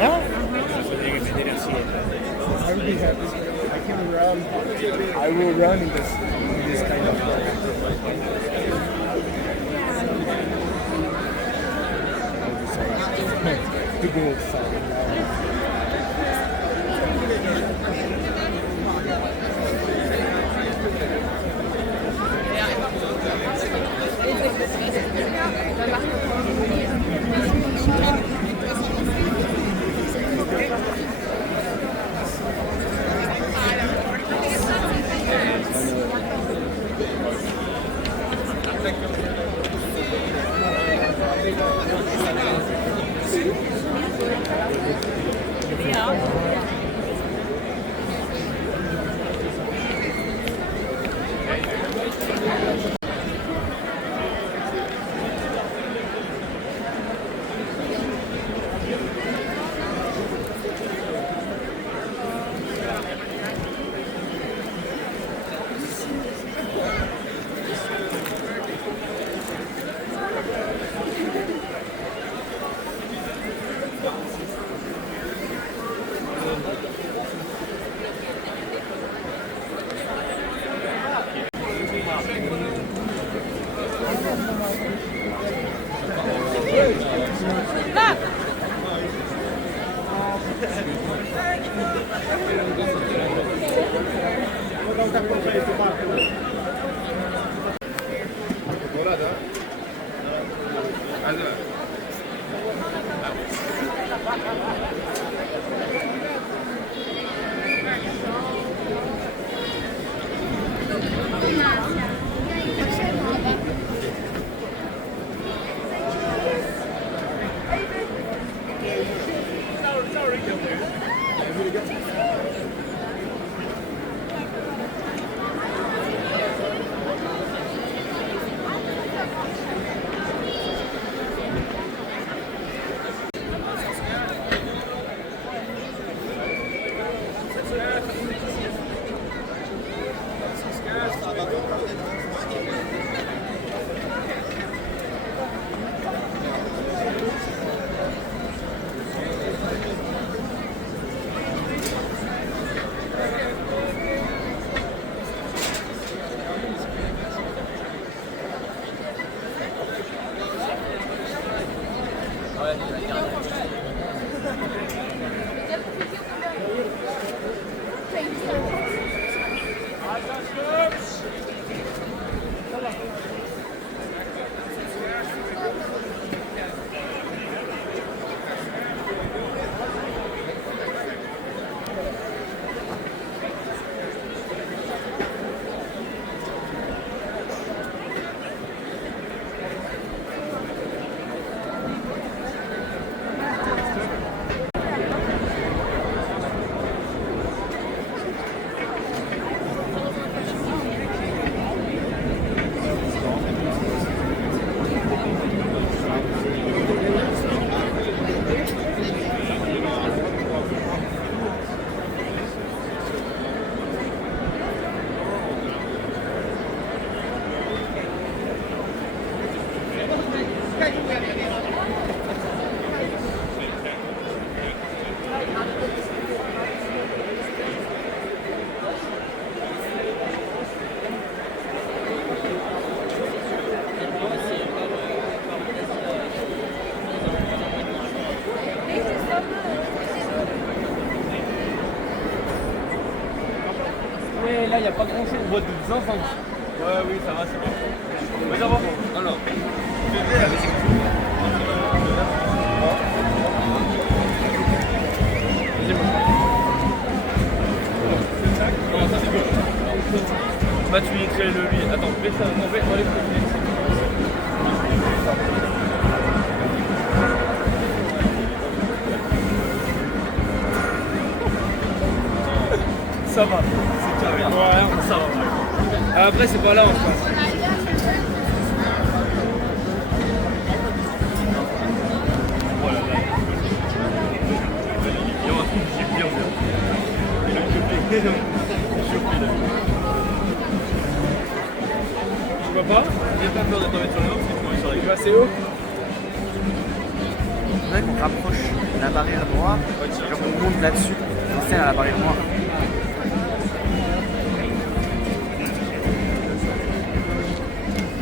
Yeah? I would be happy. I can run. I will run in this kind of to go outside. il n'y a pas grand chose, on voit des zinzins. Ouais, oui, ça va, c'est bon. Oui, ça va. Alors. Non, ça c'est bon. Bah tu lui écris le lui. Attends, fais ça, on va les faire. Ça va, c'est carré. Ouais, ça va. Après, c'est pas là en face. Voilà, là. Il y a un truc qui est bien. Il a chopé. Tu vois pas? J'ai pas peur de tomber sur le haut parce que tu vois sur la gueule. C'est haut. Il faudrait qu'on rapproche la barrière noire, genre qu'on monte là-dessus, on sert à la barrière noire.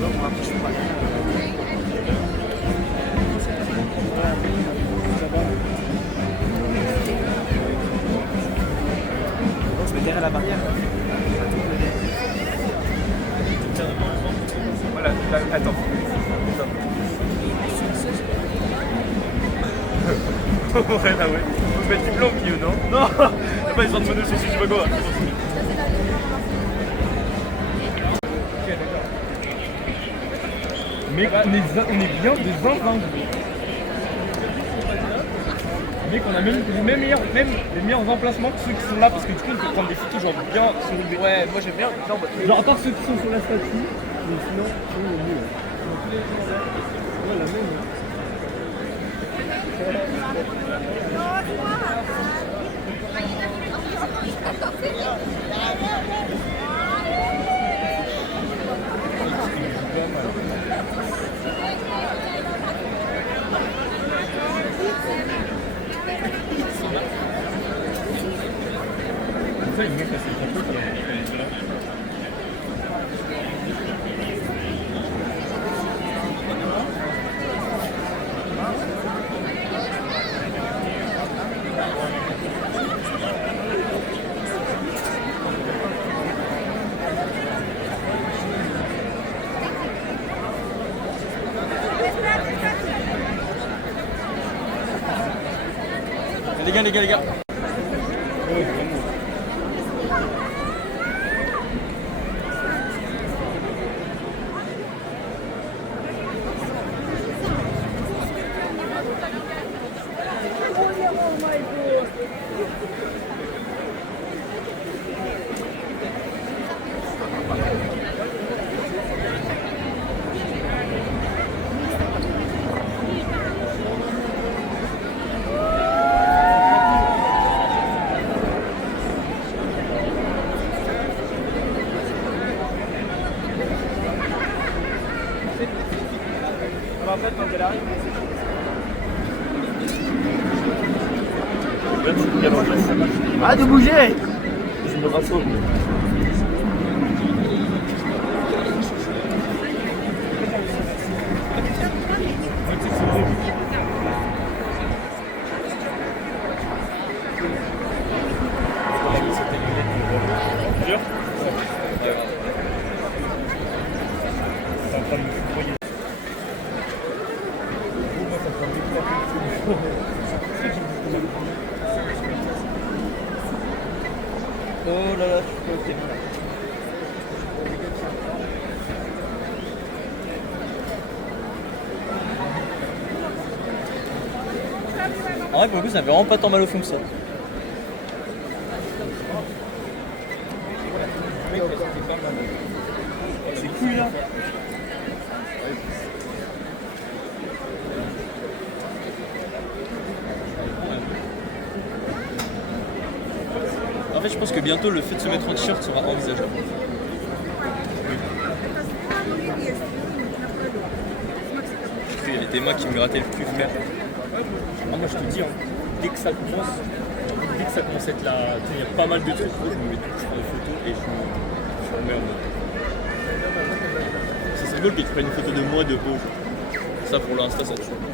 Donc on rapproche pas. On se met derrière la barrière. Voilà, attends. Ouais, bah ouais. Faut mettre du blanc au milieu, non? Non! Y'a pas des sortes de monos, je sais pas quoi. Mec, on est bien des zinzins. Mec, on a même les meilleurs emplacements que ceux qui sont là parce que du coup on peut prendre des photos genre bien sur le. Ouais, moi j'aime bien. Genre à part ceux qui sont sur la statue, mais sinon, c'est le mieux. Ouais, la même. Ça, il me met passer le truc. Les gars. Arrête de bouger! Je me rassemble. Oh là là, je suis pas ok. En vrai, pour le coup, ça fait vraiment pas tant mal au fond que ça. C'est cool là. En fait, je pense que bientôt le fait de se mettre en t-shirt sera envisageable. Il y a des mains qui me grattaient le cul, frère. Ah, moi je te dis, hein, dès que ça commence à être là, il y a pas mal de trucs, je me mets tout, je prends des photos et je remets en mode. C'est rigolo qu'ils te prennent une photo de moi de haut. Ça pour l'Insta, ça te choque.